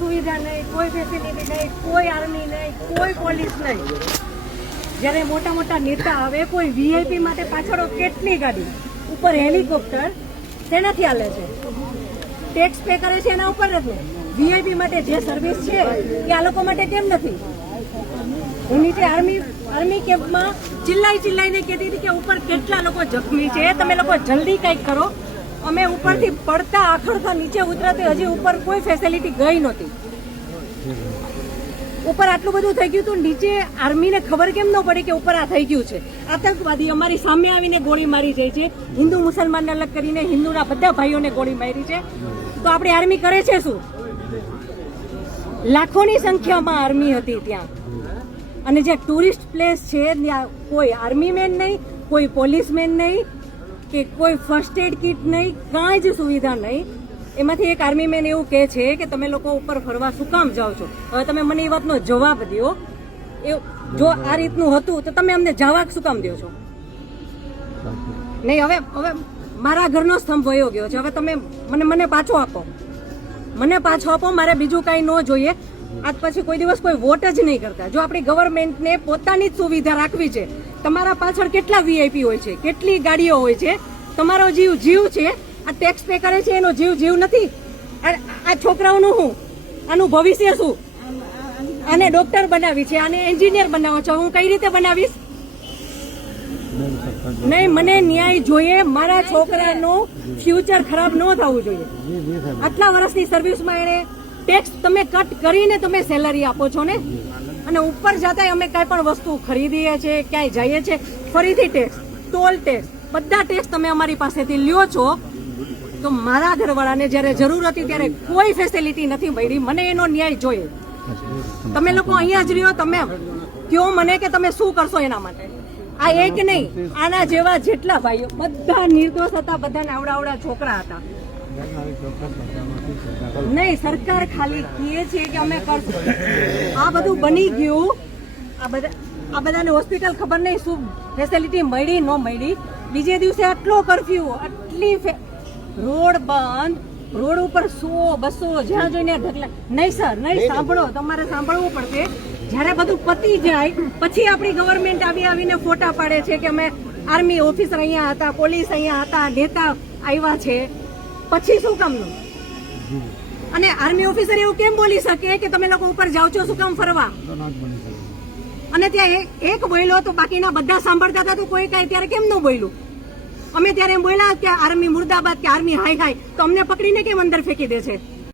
સુવિધા નહીં, કોઈ ફેસિલિટી નહીં, કોઈ આર્મી નહીં, કોઈ પોલીસ નહીં. જ્યારે મોટા મોટા નેતા આવે, કોઈ વીઆઈપી માટે પાછળ કેટલી ગાડી, ઉપર હેલિકોપ્ટર, શેનાથી હાલે છે? ટેક્સ પે કરે છે એના ઉપર નથી. વીઆઈપી માટે જે સર્વિસ છે એ આ લોકો માટે કેમ નથી? હું નીચે આર્મી કેમ્પમાં ચિલ્લાઈને કહેતી હતી કે ઉપર કેટલા લોકો જખમી છે, તમે લોકો જલ્દી કંઈક કરો. અમે ઉપરથી પડતા આખડતા નીચે ઉતરતી હજી ઉપર કોઈ ફેસિલિટી ગઈ નહોતી. ઉપર આટલું બધું થઈ ગયું હતું, નીચે આર્મીને ખબર કેમ ન પડી કે ઉપર આ થઈ ગયું છે? આતંકવાદી અમારી સામે આવીને ગોળી મારી જાય છે, હિન્દુ મુસલમાનને અલગ કરીને હિન્દુના બધા ભાઈઓને ગોળી મારી છે. તો આપણી આર્મી કરે છે શું? લાખોની સંખ્યામાં આર્મી હતી ત્યાં, અને જે ટુરિસ્ટ પ્લેસ છે ત્યાં કોઈ આર્મી મેન નહીં, કોઈ પોલીસમેન નહીં, કે કોઈ ફર્સ્ટ એડ કિટ નહીં, કાંઈ જ સુવિધા નહીં. એમાંથી એક આર્મી મેન એવું કહે છે કે તમે લોકો ઉપર ફરવા શું કામ જાઓ છો? હવે તમે મને એ વાતનો જવાબ દો. જો આ રીતનું હતું તો તમે અમને જવા શું કામ દો છો? નહીં, હવે મારા ઘરનો સ્તંભ વયો ગયો છે. હવે તમે મને પાછો આપો, મારે બીજું કાંઈ ન જોઈએ. આજ પછી કોઈ દિવસ કોઈ વોટ જ નહીં કરતા. જો આપણી ગવર્મેન્ટને પોતાની જ સુવિધા રાખવી છે, તમારા પાછળ કેટલા વીઆઈપી હોય છે, કેટલી ગાડીઓ હોય છે, તમારો જીવ છે. આ ટેક્સ પે કરે છે એનો જીવ નથી. આ છોકરાઓનું શું? આનું ભવિષ્ય શું? આને ડોક્ટર બનાવી છે, આને એન્જિનિયર બનાવો છો, હું કઈ રીતે બનાવીશ? નહીં, મને ન્યાય જોઈએ. મારા છોકરાનું ફ્યુચર ખરાબ ન થવું જોઈએ. આટલા વર્ષની સર્વિસમાં એને ટેક્સ તમે કટ કરીને તમે સેલરી આપો છો ને, અને ઉપર જતા અમે કઈ પણ વસ્તુ ખરીદીએ છીએ, ક્યાંય જઈએ છીએ, ફરીથી ટેક્સ, ટોલ ટેક્સ, બધા ટેક્સ તમે અમારી પાસેથી લ્યો છો. તો મારા ઘરવાળાને જ્યારે જરૂર હતી ત્યારે કોઈ ફેસિલિટી નથી મળી. મને એનો ન્યાય જોઈએ. તમે લોકો અહીંયા જ રહ્યો, તમે કયો મને કે તમે શું કરશો એના માટે. આ એક નહીં, આના જેવા જેટલા ભાઈઓ બધા નિર્દોષ હતા, બધાને આવડા છોકરા હતા. નહીં, સરકાર ખાલી કહે છે કે અમે કરશું. આ બધું બની ગયું, આ બધાને હોસ્પિટલ ખબર નહીં શું ફેસિલિટી મળી ન મળી. બીજે દિવસે આટલો કરફ્યુ, આટલી રોડ બંધ, રોડ ઉપર 100-200 જ્યાં જોઈને ઢગલા. નહીં સર, નહીં, સાંભળો, તમારે સાંભળવું પડશે. જ્યારે બધું પતી જાય પછી આપણી ગવર્મેન્ટ આવીને ફોટા પાડે છે કે અમે આર્મી ઓફિસર અહીંયા હતા, પોલીસ અહીંયા હતા, નેતા આવ્યા છે. પછી શું કામનું? અને આર્મી ઓફિસર એવું કેમ બોલી શકે કે તમે લોકો ઉપર જાઓ છો શું કામ ફરવા? અને ત્યાં એક બોલ્યો તો બાકીના બધા સાંભળતા હતા, તો કોઈ કાંઈ ત્યારે કેમ ન બોલ્યું? અમે ત્યારે એમ બોલ્યા કે આર્મી મુર્દાબાદ, કે આર્મી હાય હાય, તો અમને પકડીને કેમ અંદર ફેંકી દે છે?